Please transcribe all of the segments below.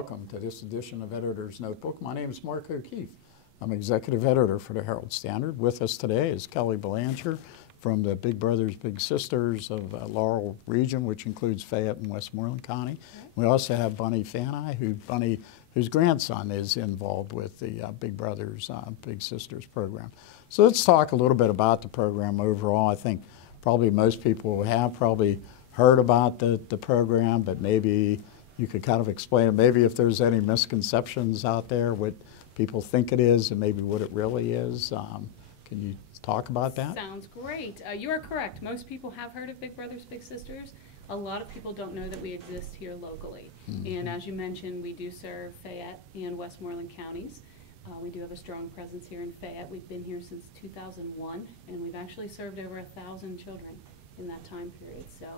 welcome to this edition of Editor's Notebook. My name is Mark O'Keefe. I'm Executive Editor for the Herald-Standard. With us today is Kelly Belanger from the Big Brothers Big Sisters of Laurel region, which includes Fayette and Westmoreland County. We also have Fani, whose grandson is involved with the Big Brothers Big Sisters program. So let's talk a little bit about the program overall. I think probably most people have probably heard about the program, but maybe you could kind of explain it, maybe if there's any misconceptions out there, what people think it is and maybe what it really is. Can you talk about that? Sounds great. You are correct. Most people have heard of Big Brothers Big Sisters. A lot of people don't know that we exist here locally. And as you mentioned, we do serve Fayette and Westmoreland counties. We do have a strong presence here in Fayette. We've been here since 2001, and we've actually served over 1,000 children in that time period. So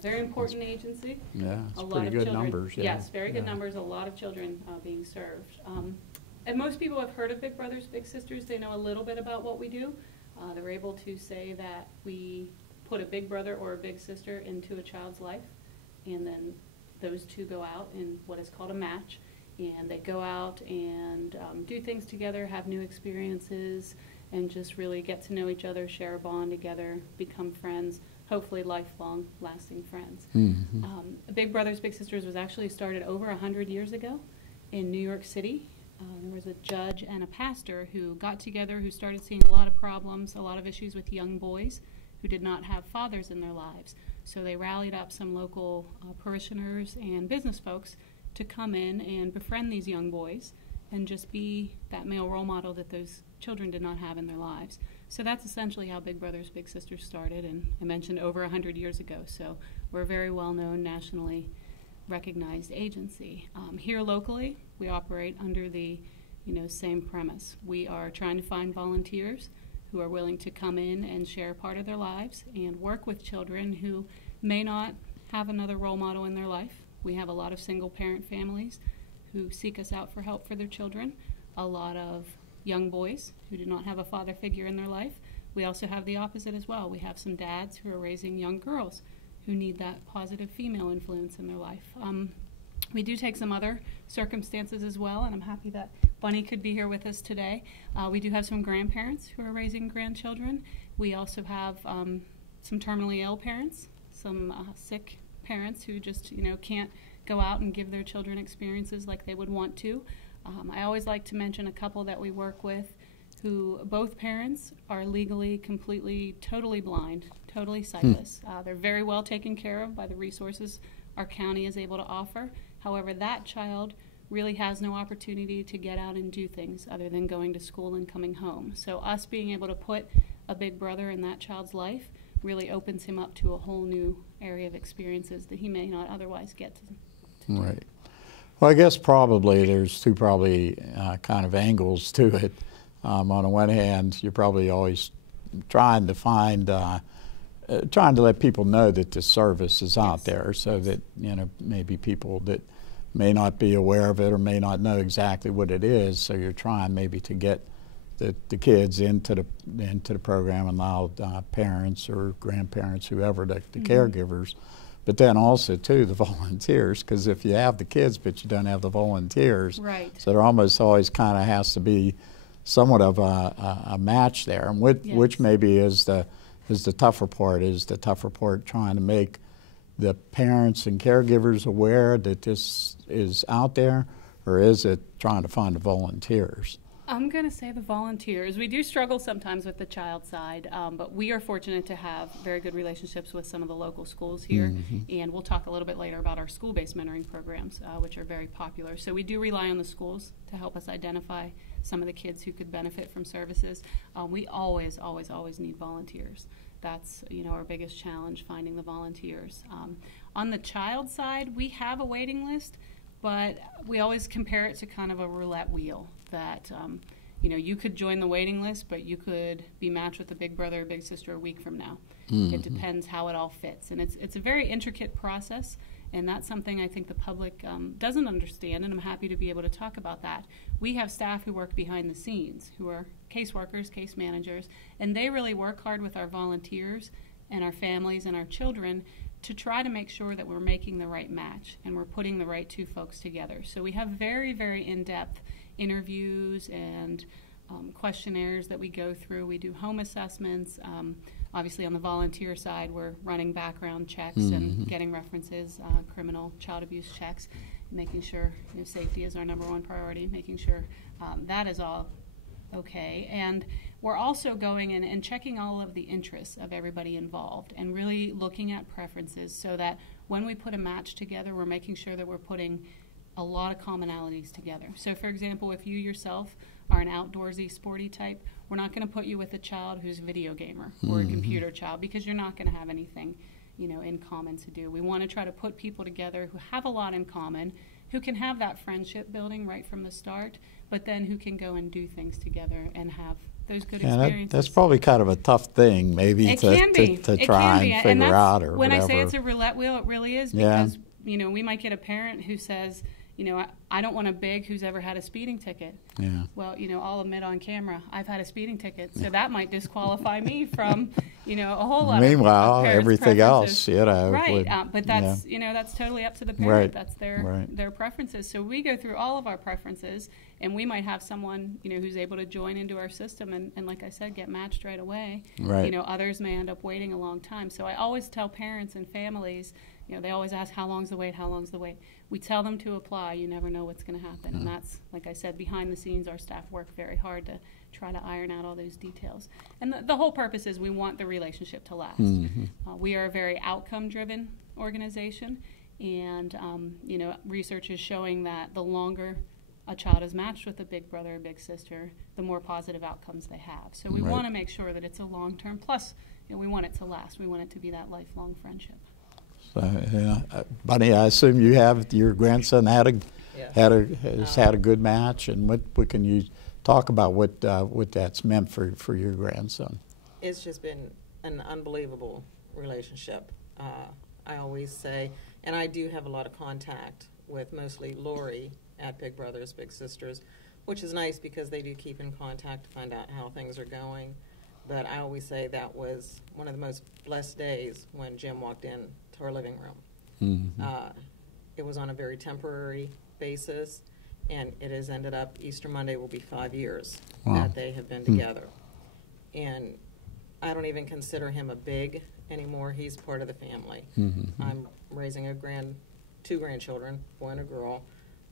very important agency. Yeah, it's a lot pretty of good children. numbers. Yeah. Yes, very good numbers. A lot of children being served. And most people have heard of Big Brothers Big Sisters. They know a little bit about what we do. They're able to say that we put a big brother or a big sister into a child's life, and then those two go out in what is called a match, and they go out and do things together, have new experiences, and just really get to know each other, share a bond together, become friends, hopefully lifelong lasting friends. Big Brothers Big Sisters was actually started over 100 years ago in New York City. There was a judge and a pastor who got together, who started seeing a lot of problems, a lot of issues with young boys who did not have fathers in their lives. So they rallied up some local parishioners and business folks to come in and befriend these young boys and just be that male role model that those children did not have in their lives. So that's essentially how Big Brothers Big Sisters started, and I mentioned over 100 years ago. So we're a very well-known, nationally recognized agency. Here locally, we operate under the same premise. We are trying to find volunteers who are willing to come in and share part of their lives and work with children who may not have another role model in their life. We have a lot of single parent families who seek us out for help for their children, a lot of young boys who do not have a father figure in their life. We also have the opposite as well. We have some dads who are raising young girls who need that positive female influence in their life. We do take some other circumstances as well, and I'm happy that Bunny could be here with us today. We do have some grandparents who are raising grandchildren. We also have some terminally ill parents, some sick parents who just can't go out and give their children experiences like they would want to. I always like to mention a couple that we work with who both parents are legally, completely, totally blind, totally sightless. They're very well taken care of by the resources our county is able to offer. However, that child really has no opportunity to get out and do things other than going to school and coming home. So us being able to put a big brother in that child's life really opens him up to a whole new area of experiences that he may not otherwise get to do. Right. Well, I guess probably there's two kind of angles to it. On the one hand, you're probably always trying to find, trying to let people know that this service is out there, so that maybe people that may not be aware of it or may not know exactly what it is. So you're trying maybe to get the kids into the program and allow parents or grandparents, whoever, the caregivers. But then also, too, the volunteers, because if you have the kids but you don't have the volunteers, right. So there almost always kind of has to be somewhat of a match there, and which maybe is the tougher part. Is the tougher part trying to make the parents and caregivers aware that this is out there, or is it trying to find the volunteers? I'm going to say the volunteers. We do struggle sometimes with the child side, but we are fortunate to have very good relationships with some of the local schools here, and we'll talk a little bit later about our school-based mentoring programs, which are very popular. So we do rely on the schools to help us identify some of the kids who could benefit from services. We always need volunteers. That's our biggest challenge, finding the volunteers. On the child side, we have a waiting list, but we always compare it to kind of a roulette wheel that, you could join the waiting list, but you could be matched with a big brother or big sister a week from now. It depends how it all fits. And it's a very intricate process, and that's something I think the public doesn't understand, and I'm happy to be able to talk about that. We have staff who work behind the scenes, who are caseworkers, case managers, and they really work hard with our volunteers and our families and our children to try to make sure that we're making the right match and we're putting the right two folks together. So we have very, very in-depth interviews and questionnaires that we go through. We do home assessments. Obviously, on the volunteer side, we're running background checks and getting references, criminal child abuse checks, making sure safety is our #1 priority, making sure that is all okay. And we're also going in and checking all of the interests of everybody involved and really looking at preferences so that when we put a match together, we're making sure that we're putting a lot of commonalities together. So, for example, if you yourself are an outdoorsy, sporty type, we're not going to put you with a child who's a video gamer or a computer child, because you're not going to have anything, in common to do. We want to try to put people together who have a lot in common, who can have that friendship building right from the start, but then who can go and do things together and have those good experiences. That's probably kind of a tough thing, maybe, to try and figure out or when whatever. I say it's a roulette wheel, it really is, because we might get a parent who says, I don't want a big who's ever had a speeding ticket. Yeah. Well, I'll admit on camera, I've had a speeding ticket, so that might disqualify me from, a whole lot Meanwhile, of everything else, Right, would, but that's, that's totally up to the parent. Right. That's their preferences. So we go through all of our preferences, and we might have someone, who's able to join into our system and like I said, get matched right away. Right. Others may end up waiting a long time. So I always tell parents and families, they always ask, how long's the wait, how long's the wait? We tell them to apply. You never know what's going to happen. And that's, like I said, behind the scenes, our staff work very hard to try to iron out all those details. And the whole purpose is we want the relationship to last. We are a very outcome-driven organization, and, research is showing that the longer a child is matched with a big brother or big sister, the more positive outcomes they have. So we want to make sure that it's a long-term. Plus, we want it to last. We want it to be that lifelong friendship. Bunny, I assume you have your grandson has had a good match, and what can you talk about what that's meant for your grandson? It's just been an unbelievable relationship. I always say, and I do have a lot of contact with mostly Lori at Big Brothers Big Sisters, which is nice because they do keep in contact to find out how things are going. But I always say that was one of the most blessed days when Jim walked in to our living room. It was on a very temporary basis, and it has ended up, Easter Monday will be 5 years that they have been together. And I don't even consider him a big anymore. He's part of the family. I'm raising two grandchildren, boy and a girl.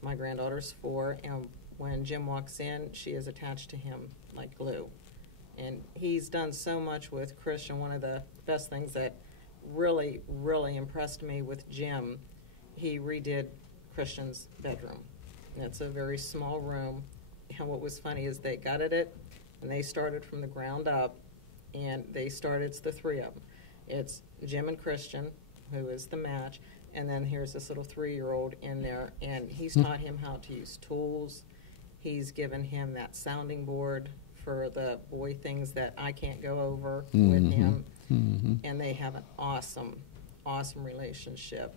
My granddaughter's 4, and when Jim walks in, she is attached to him like glue. And he's done so much with Christian. One of the best things that really, really impressed me with Jim, he redid Christian's bedroom. And it's a very small room. And what was funny is they gutted it, and they started from the ground up, and it's the 3 of them. It's Jim and Christian, who is the match, and then here's this little 3-year-old in there, and he's taught him how to use tools. He's given him that sounding board for the boy things that I can't go over with him. And they have an awesome, awesome relationship.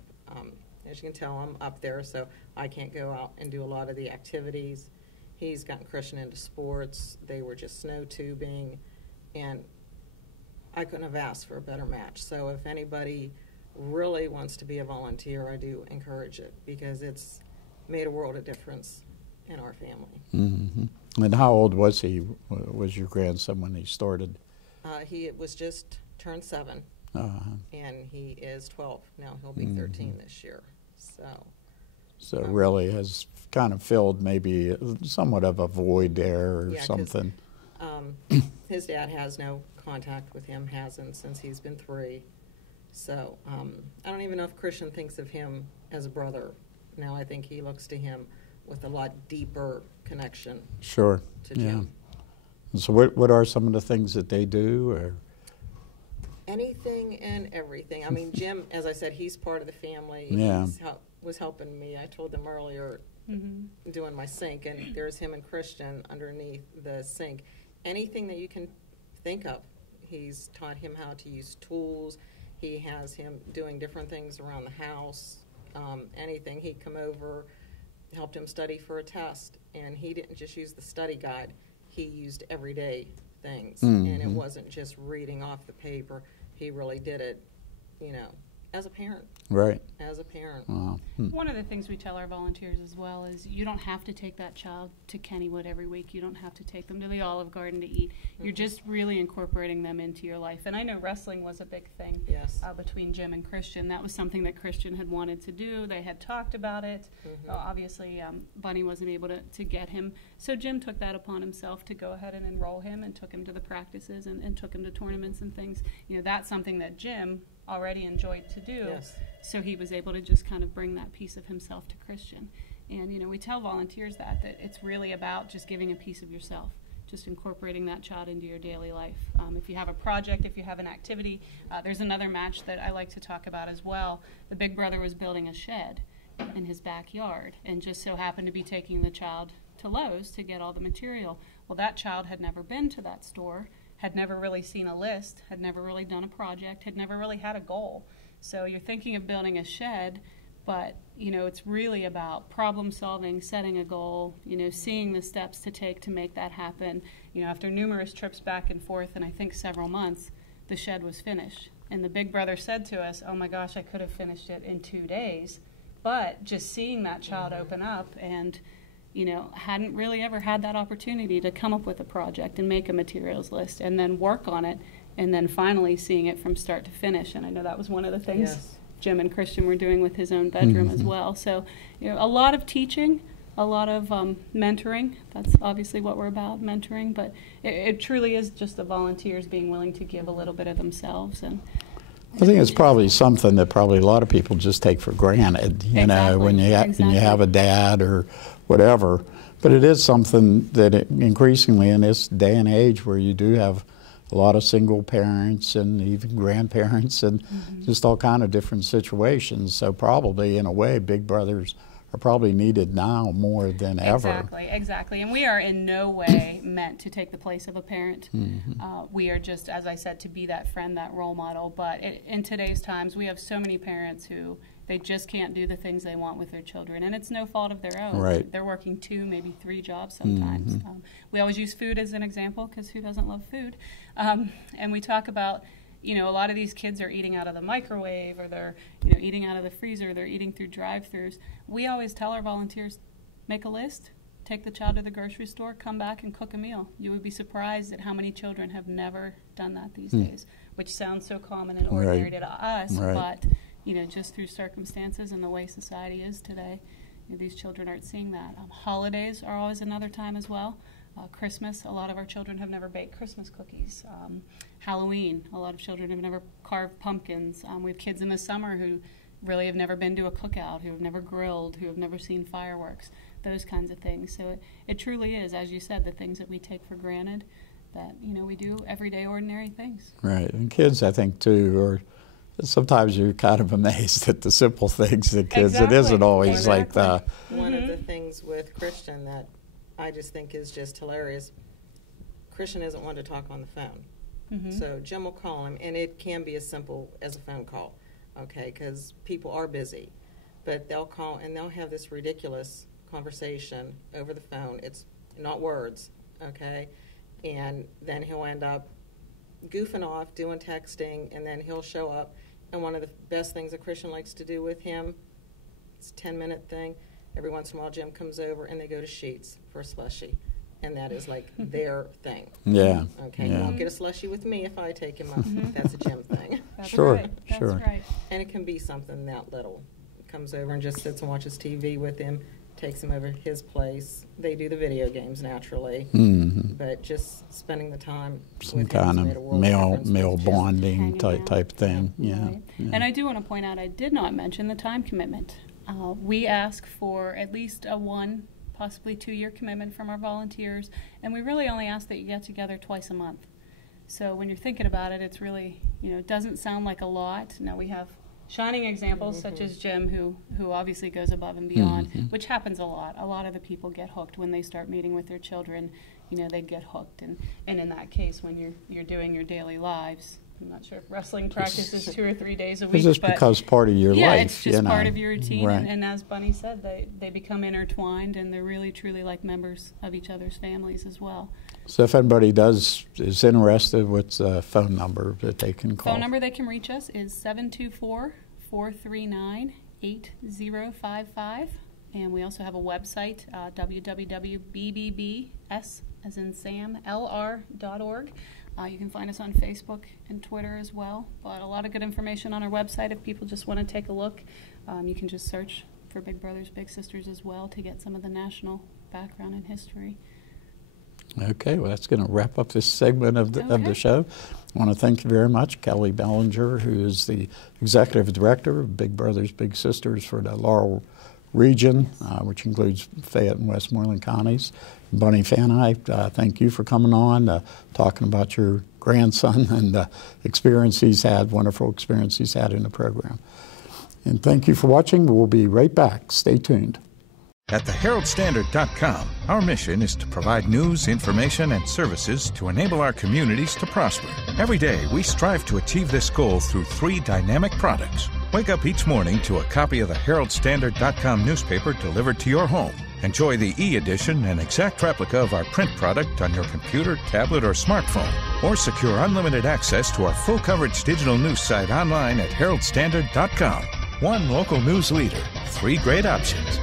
As you can tell, I'm up there, so I can't go out and do a lot of the activities. He's gotten Christian into sports. They were just snow tubing, and I couldn't have asked for a better match. So if anybody really wants to be a volunteer, I do encourage it, because it's made a world of difference in our family. And how old was was your grandson when he started? He was just turned 7, and he is 12 now. He'll be 13 this year. So it really has kind of filled maybe somewhat of a void there or something. His dad has no contact with him, hasn't since he's been 3. So I don't even know if Christian thinks of him as a brother. Now I think he looks to him with a lot deeper connection. Sure. To Jim. And so what are some of the things that they do? Or? Anything and everything. I mean, Jim, as I said, he's part of the family. Yeah. He was helping me. I told them earlier, doing my sink, and there's him and Christian underneath the sink. Anything that you can think of, he's taught him how to use tools. He has him doing different things around the house. Anything. He'd come over, helped him study for a test, and he didn't just use the study guide. He used everyday things, and it wasn't just reading off the paper. He really did it, as a parent. Right. As a parent. Wow. One of the things we tell our volunteers as well is you don't have to take that child to Kennywood every week. You don't have to take them to the Olive Garden to eat. You're just really incorporating them into your life. And I know wrestling was a big thing Yes. between Jim and Christian. That was something that Christian had wanted to do. They had talked about it. Obviously, Bunny wasn't able to get him. So Jim took that upon himself to go ahead and enroll him and took him to the practices and took him to tournaments and things. You know, that's something that Jim already enjoyed to do. Yes. So he was able to just kind of bring that piece of himself to Christian. And, you know, we tell volunteers that it's really about just giving a piece of yourself, just incorporating that child into your daily life. If you have a project, if you have an activity, there's another match that I like to talk about as well. The big brother was building a shed in his backyard and just so happened to be taking the child to Lowe's to get all the material. Well, that child had never been to that store, had never really seen a list, had never really done a project, had never really had a goal. So you're thinking of building a shed, but, you know, it's really about problem solving, setting a goal, you know, seeing the steps to take to make that happen. You know, after numerous trips back and forth and I think several months, the shed was finished. And the big brother said to us, oh my gosh, I could have finished it in 2 days. But just seeing that child open up and, you know, hadn't really ever had that opportunity to come up with a project and make a materials list and then work on it and then finally seeing it from start to finish. And I know that was one of the things Yes. Jim and Christian were doing with his own bedroom as well. So, you know, a lot of teaching, a lot of mentoring. That's obviously what we're about, mentoring. But it truly is just the volunteers being willing to give a little bit of themselves. And I think it's probably something that probably a lot of people just take for granted, you know, when you have a dad or whatever. But it is something that increasingly in this day and age where you do have a lot of single parents and even grandparents and just all kind of different situations. So probably in a way, big brothers are probably needed now more than ever. Exactly. And we are in no way meant to take the place of a parent. We are just, as I said, to be that friend, that role model. But in today's times, we have so many parents who they just can't do the things they want with their children. And it's no fault of their own. Right. They're working 2, maybe 3 jobs sometimes. We always use food as an example because who doesn't love food? And we talk about, you know, a lot of these kids are eating out of the microwave or they're, you know, eating out of the freezer, they're eating through drive-thrus. We always tell our volunteers, make a list, take the child to the grocery store, come back and cook a meal. You would be surprised at how many children have never done that these days, which sounds so common and ordinary to us, but, you know, just through circumstances and the way society is today, you know, these children aren't seeing that. Holidays are always another time as well. Christmas, a lot of our children have never baked Christmas cookies. Halloween, a lot of children have never carved pumpkins. We have kids in the summer who really have never been to a cookout, who have never grilled, who have never seen fireworks, those kinds of things. So it truly is, as you said, the things that we take for granted that, you know, we do everyday ordinary things. Right. And kids, I think, too, are sometimes you're kind of amazed at the simple things that kids, it isn't always like the... One of the things with Christian that I just think is just hilarious, Christian isn't one to talk on the phone. So Jim will call him, and it can be as simple as a phone call, okay, because people are busy. But they'll call, and they'll have this ridiculous conversation over the phone. It's not words, okay? And then he'll end up goofing off, doing texting, and then he'll show up. And one of the best things that Christian likes to do with him, it's a 10-minute thing. Every once in a while, Jim comes over, and they go to Sheets for a slushie. And that is like their thing. Yeah. Okay, yeah. you won't get a slushie with me if I take him up. That's a Jim thing. That's Sure, right. That's sure. right. And it can be something that little. Comes over and just sits and watches TV with him, takes him over his place. They do the video games naturally, but just spending the time Some with him kind has made a of world of difference male with Jim. bonding Hanging out. type thing. Yeah. Right. yeah. And I do want to point out, I did not mention the time commitment. We ask for at least a 1, possibly 2-year commitment from our volunteers, and we really only ask that you get together twice a month. So when you're thinking about it, it's really, you know, it doesn't sound like a lot. Now we have shining examples such as Jim, who obviously goes above and beyond, which happens a lot. A lot of the people get hooked when they start meeting with their children. You know, they get hooked, and in that case, when you're doing your daily lives, I'm not sure if wrestling practice is 2 or 3 days a week. It's just but because part of your yeah, life. it's just you know. part of your routine. Right. And as Bunny said, they become intertwined, and they're really, truly like members of each other's families as well. So if anybody is interested, what's the phone number that they can call? Phone number they can reach us is 439-8055. And we also have a website, www.bbbs, as in Sam, lr.org. You can find us on Facebook and Twitter as well. But a lot of good information on our website if people just want to take a look. You can just search for Big Brothers Big Sisters as well to get some of the national background and history. Okay, well, that's going to wrap up this segment of the show. I want to thank you very much, Kelly Belanger, who is the Executive Director of Big Brothers Big Sisters for the Laurel region, which includes Fayette and Westmoreland counties. Bunny Fani, thank you for coming on, talking about your grandson and the experience he's had, wonderful experience he's had in the program. And thank you for watching. We'll be right back. Stay tuned. At theheraldstandard.com, our mission is to provide news, information, and services to enable our communities to prosper. Every day, we strive to achieve this goal through 3 dynamic products. Wake up each morning to a copy of the Herald-Standard.com newspaper delivered to your home. Enjoy the e-edition and exact replica of our print product on your computer, tablet, or smartphone. Or secure unlimited access to our full-coverage digital news site online at heraldstandard.com. One local news leader, 3 great options.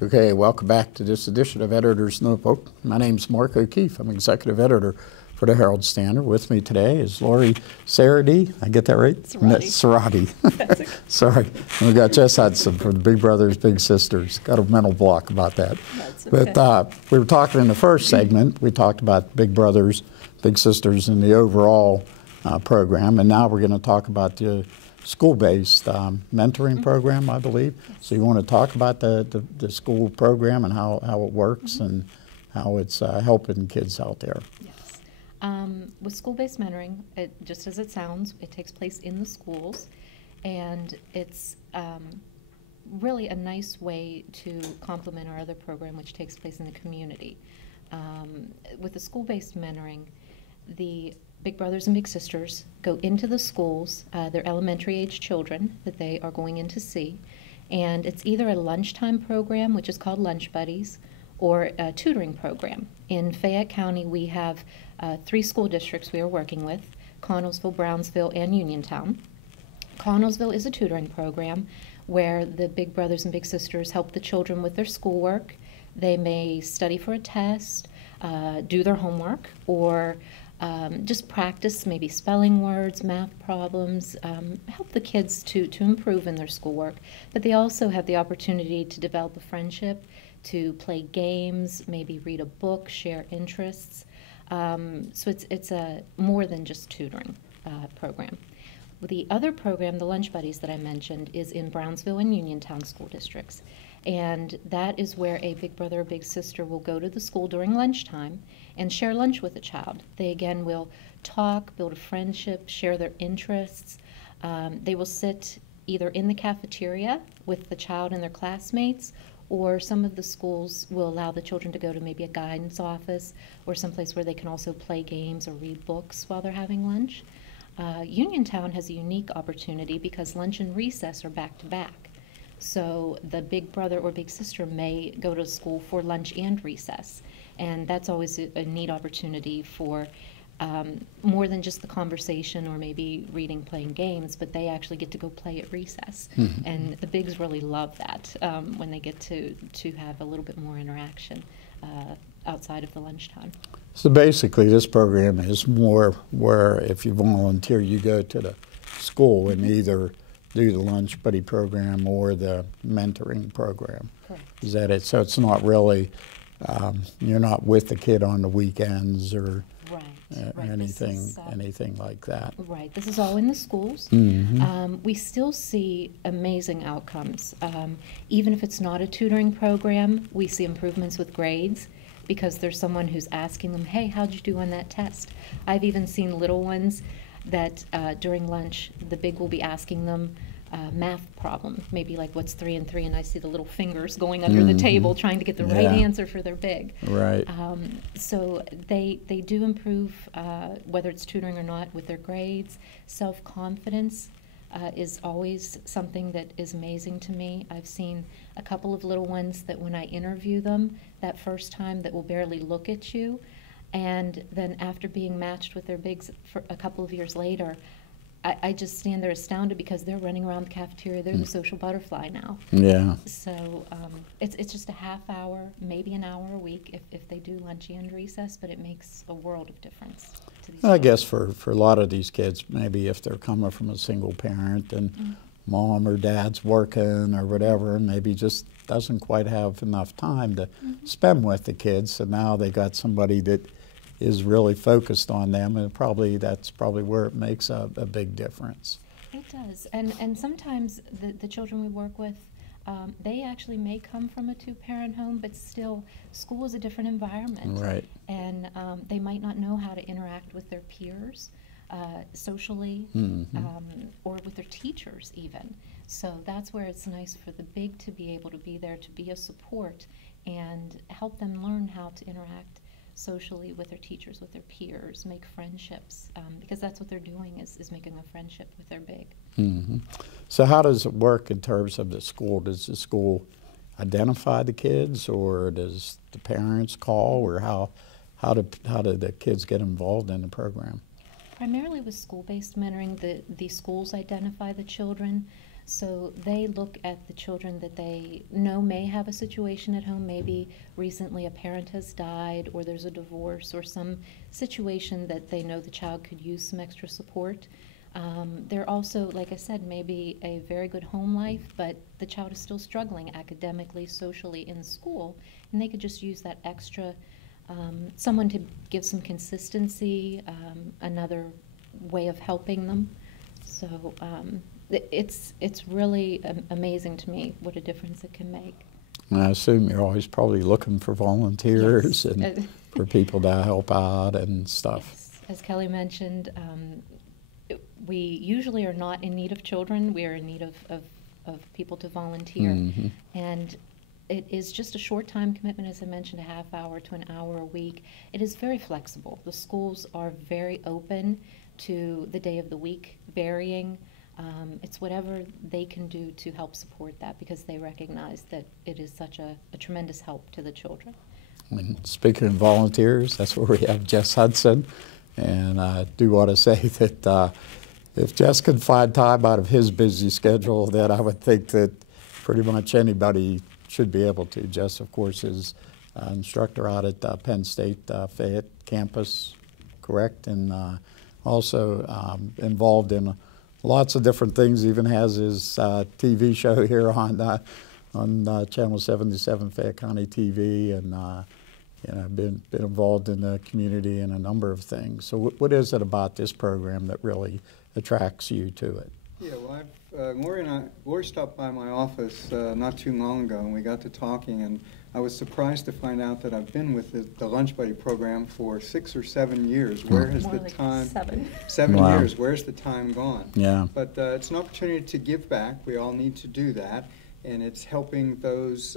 Okay, welcome back to this edition of Editor's Notebook. My name's Mark O'Keefe. I'm Executive Editor for the Herald-Standard. With me today is Lori Saradi. I get that right? Saradi. Saradi. Sorry. And we got Jess Hutson for the Big Brothers Big Sisters. Got a mental block about that. That's okay. But we were talking in the first segment, we talked about Big Brothers Big Sisters and the overall program, and now we're going to talk about the school-based mentoring program, I believe. So you want to talk about the school program and how it works and how it's helping kids out there. Yes. With school-based mentoring, just as it sounds, it takes place in the schools, and it's really a nice way to complement our other program, which takes place in the community. With the school-based mentoring, the Big Brothers and Big Sisters go into the schools, they're elementary age children that they are going in to see, and it's either a lunchtime program, which is called Lunch Buddies, or a tutoring program. In Fayette County, we have 3 school districts we are working with, Connellsville, Brownsville, and Uniontown. Connellsville is a tutoring program where the Big Brothers and Big Sisters help the children with their schoolwork. They may study for a test, do their homework, or just practice maybe spelling words, math problems, help the kids to improve in their schoolwork. But they also have the opportunity to develop a friendship, to play games, maybe read a book, share interests. So it's a more than just tutoring program. The other program, the Lunch Buddies that I mentioned, is in Brownsville and Uniontown school districts. And that is where a big brother or big sister will go to the school during lunchtime and share lunch with a child. They again will talk, build a friendship, share their interests. They will sit either in the cafeteria with the child and their classmates, or some of the schools will allow the children to go to maybe a guidance office or someplace where they can also play games or read books while they're having lunch. Uniontown has a unique opportunity because lunch and recess are back to back. So the big brother or big sister may go to school for lunch and recess. And that's always a neat opportunity for more than just the conversation or maybe reading, playing games, but they actually get to go play at recess. Mm-hmm. And the bigs really love that when they get to have a little bit more interaction outside of the lunchtime. So basically this program is more where if you volunteer, you go to the school and either do the Lunch Buddy program or the mentoring program. Correct. Is that it? So it's not really, you're not with the kid on the weekends or right. anything like that. Right. This is all in the schools. Mm-hmm. We still see amazing outcomes. Even if it's not a tutoring program, we see improvements with grades because there's someone who's asking them, hey, how'd you do on that test? I've even seen little ones that during lunch, the big will be asking them math problem, maybe like what's 3 and 3, and I see the little fingers going under the table trying to get the right answer for their big. Right. So they do improve, whether it's tutoring or not, with their grades. Self-confidence is always something that is amazing to me. I've seen a couple of little ones that when I interview them that first time that will barely look at you, and then after being matched with their bigs for a couple of years later, I just stand there astounded because they're running around the cafeteria. They're the social butterfly now. Yeah. So it's just a half hour, maybe an hour a week if they do lunch and recess, but it makes a world of difference to these I children. guess for a lot of these kids, maybe if they're coming from a single parent and mom or dad's working or whatever, and maybe just doesn't quite have enough time to spend with the kids, so now they got somebody that is really focused on them, and that's probably where it makes a big difference. It does, and sometimes the children we work with, they actually may come from a two-parent home, but still, school is a different environment. Right. And they might not know how to interact with their peers socially, or with their teachers even. So that's where it's nice for the big to be able to be there, to be a support, and help them learn how to interact socially with their teachers, with their peers, make friendships, because that's what they're doing is making a friendship with their big. So how does it work in terms of the school? Does the school identify the kids, or does the parents call, or how do the kids get involved in the program? Primarily with school-based mentoring, the schools identify the children. So they look at the children that they know may have a situation at home. Maybe recently a parent has died, or there's a divorce, or some situation that they know the child could use some extra support. They're also, like I said, maybe a very good home life, but the child is still struggling academically, socially in school, and they could just use that extra, someone to give some consistency, another way of helping them. So it's really amazing to me what a difference it can make. And I assume you're always probably looking for volunteers and for people to help out and stuff. Yes. As Kelly mentioned, we usually are not in need of children. We are in need of people to volunteer. And it is just a short time commitment, as I mentioned, a half hour to an hour a week. It is very flexible. The schools are very open to the day of the week varying. It's whatever they can do to help support that, because they recognize that it is such a tremendous help to the children. And speaking of volunteers, that's where we have Jess Hutson. And I do want to say that if Jess could find time out of his busy schedule, then I would think that pretty much anybody should be able to. Jess, of course, is an instructor out at Penn State Fayette campus, correct? And also involved in lots of different things. Even has his TV show here on Channel 77 Fayette County TV, and been involved in the community in a number of things. So what is it about this program that really attracts you to it? Yeah, well, Lori stopped by my office not too long ago, and we got to talking, and I was surprised to find out that I've been with the Lunch Buddy program for 6 or 7 years. Where has the time? 7. 7 Wow. years. Where's the time gone? Yeah. But it's an opportunity to give back. We all need to do that, and it's helping those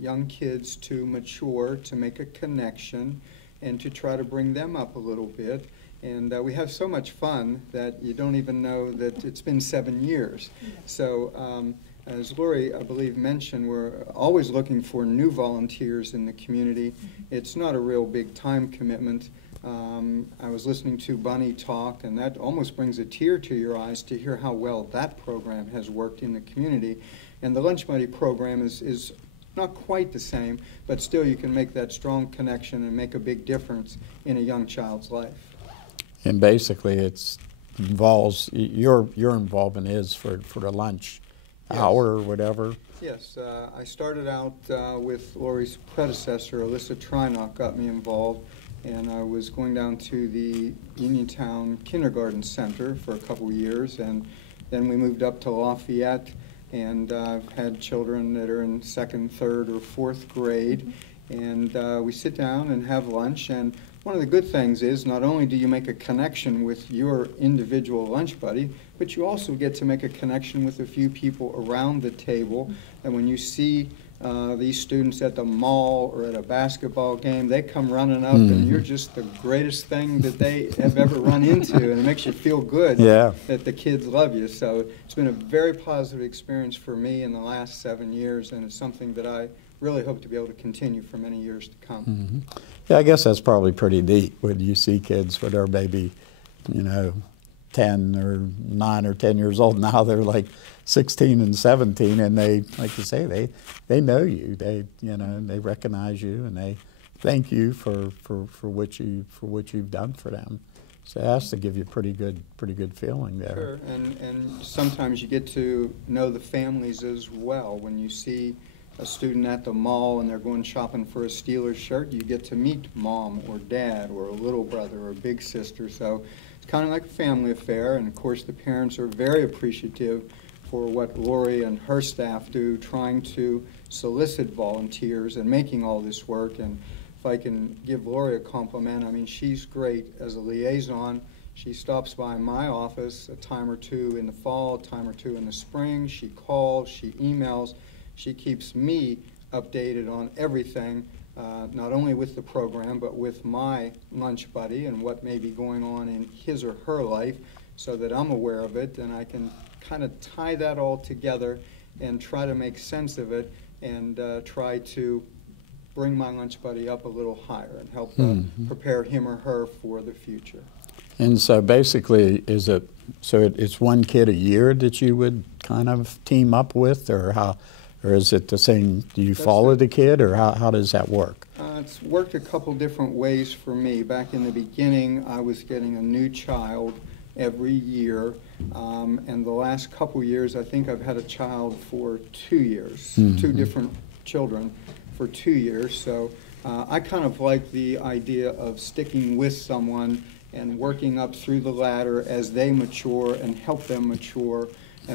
young kids to mature, to make a connection, and to try to bring them up a little bit. And we have so much fun that you don't even know that it's been 7 years. So as Lori, I believe, mentioned, we're always looking for new volunteers in the community. It's not a real big time commitment. I was listening to Bunny talk, and that almost brings a tear to your eyes to hear how well that program has worked in the community. And the Lunch Buddy program is not quite the same, but still you can make that strong connection and make a big difference in a young child's life. And basically, it involves your involvement is for the lunch hour or whatever. Yes, I started out with Lori's predecessor, Alyssa Trynock, got me involved, and I was going down to the Uniontown Kindergarten Center for a couple years, and then we moved up to Lafayette, and I've had children that are in 2nd, 3rd, or 4th grade, and we sit down and have lunch. And one of the good things is not only do you make a connection with your individual lunch buddy, but you also get to make a connection with a few people around the table. And when you see these students at the mall or at a basketball game, they come running up, and you're just the greatest thing that they have ever run into, and it makes you feel good that the kids love you. So it's been a very positive experience for me in the last 7 years, and it's something that I really hope to be able to continue for many years to come. Yeah, I guess that's probably pretty neat when you see kids when they're maybe, 10 or 9 or 10 years old. Now they're like 16 and 17, and they, like you say, they know you. They, you know, they recognize you, and they thank you for what you've done for them. So it has to give you a pretty good feeling there. Sure, and sometimes you get to know the families as well. When you see a student at the mall and they're going shopping for a Steelers shirt, you get to meet mom or dad or a little brother or a big sister. So it's kind of like a family affair, and of course the parents are very appreciative for what Lori and her staff do, trying to solicit volunteers and making all this work. And if I can give Lori a compliment, I mean, she's great as a liaison. She stops by my office a time or two in the fall, a time or two in the spring. She calls, she emails. She keeps me updated on everything, not only with the program, but with my lunch buddy and what may be going on in his or her life, so that I'm aware of it, and I can kind of tie that all together and try to make sense of it, and try to bring my lunch buddy up a little higher and help prepare him or her for the future. And so basically, it's one kid a year that you would kind of team up with, or how? Or is it the same, do you follow the kid, or how does that work? It's worked a couple different ways for me. Back in the beginning, I was getting a new child every year, and the last couple years, I think I've had a child for 2 years, two different children for 2 years. So I kind of like the idea of sticking with someone and working up through the ladder as they mature and help them mature.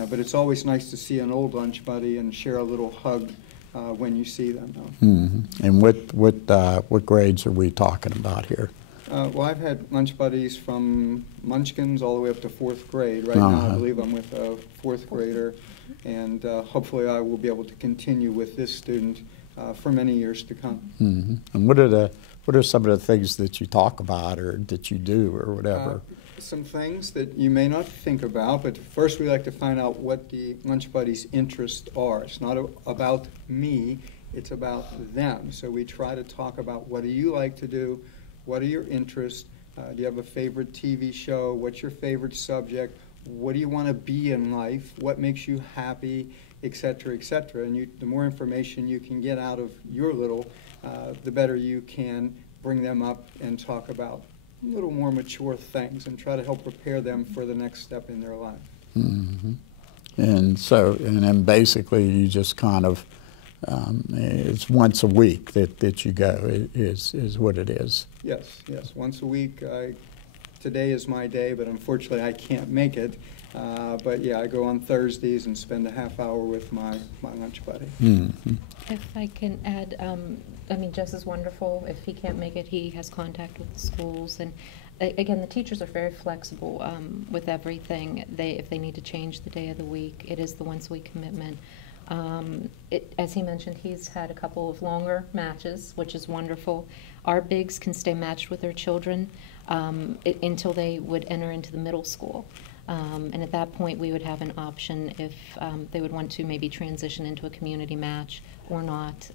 But it's always nice to see an old lunch buddy and share a little hug when you see them. And what grades are we talking about here? Well, I've had lunch buddies from Munchkins all the way up to 4th grade. Right now, I believe I'm with a 4th grader, and hopefully I will be able to continue with this student for many years to come. And what are some of the things that you talk about or that you do or whatever? Some things that you may not think about, but first we like to find out what the lunch buddies' interests are. It's not about me, it's about them. So we try to talk about, what do you like to do? What are your interests? Do you have a favorite TV show? What's your favorite subject? What do you want to be in life? What makes you happy? Et cetera, et cetera. And the more information you can get out of your little, the better you can bring them up and talk about a little more mature things and try to help prepare them for the next step in their life. And so, and then basically you just kind of, it's once a week that you go, is what it is. Yes, once a week. Today is my day, but unfortunately I can't make it. But yeah, I go on Thursdays and spend a half hour with my lunch buddy. If I can add, I mean, Jess is wonderful. If he can't make it, he has contact with the schools. And again, the teachers are very flexible with everything. If they need to change the day of the week, it is the once-a-week commitment. As he mentioned, he's had a couple of longer matches, which is wonderful. Our bigs can stay matched with their children until they would enter into the middle school. And at that point, we would have an option if they would want to maybe transition into a community match or not.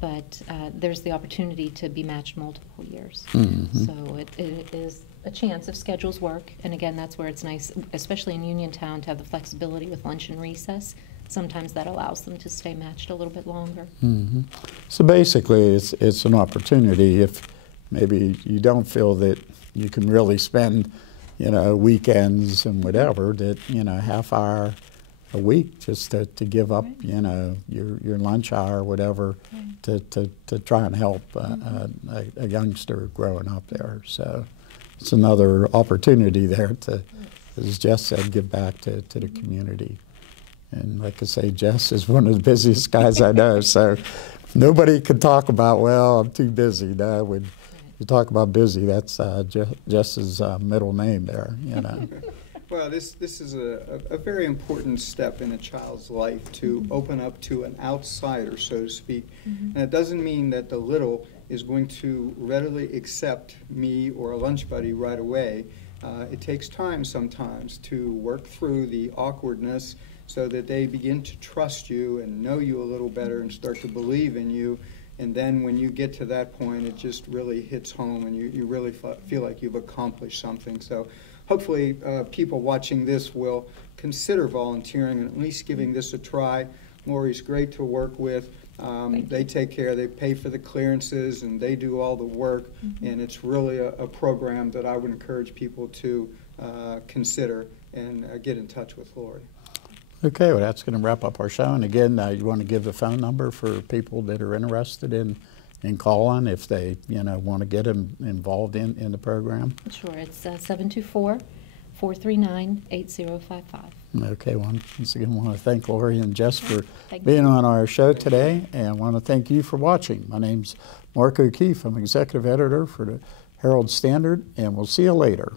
But there's the opportunity to be matched multiple years. So it is a chance if schedules work. And again, that's where it's nice, especially in Uniontown, to have the flexibility with lunch and recess. Sometimes that allows them to stay matched a little bit longer. So basically, it's an opportunity if maybe you don't feel that you can really spend, weekends and whatever, that, half hour a week just to give up, your lunch hour or whatever to try and help a youngster growing up there. So it's another opportunity there to, as Jess said, give back to the community. And like I say, Jess is one of the busiest guys I know, so nobody could talk about, well, I'm too busy. No, when you talk about busy, that's Jess's middle name there, Well, this is a very important step in a child's life, to open up to an outsider, so to speak. And it doesn't mean that the little is going to readily accept me or a lunch buddy right away. It takes time sometimes to work through the awkwardness so that they begin to trust you and know you a little better and start to believe in you. And then when you get to that point, it just really hits home and you really feel like you've accomplished something. So hopefully people watching this will consider volunteering and at least giving this a try. Lori's great to work with. They take care, they pay for the clearances, and they do all the work, and it's really a program that I would encourage people to consider and get in touch with Lori. Okay, well, that's going to wrap up our show. And again, you want to give the phone number for people that are interested in calling if they, want to get them involved in the program? Sure, it's 724-439-8055. Okay, once again, I want to thank Lori and Jess for Thank being you. on our show today, and I want to thank you for watching. My name's Mark O'Keefe. I'm Executive Editor for the Herald-Standard, and we'll see you later.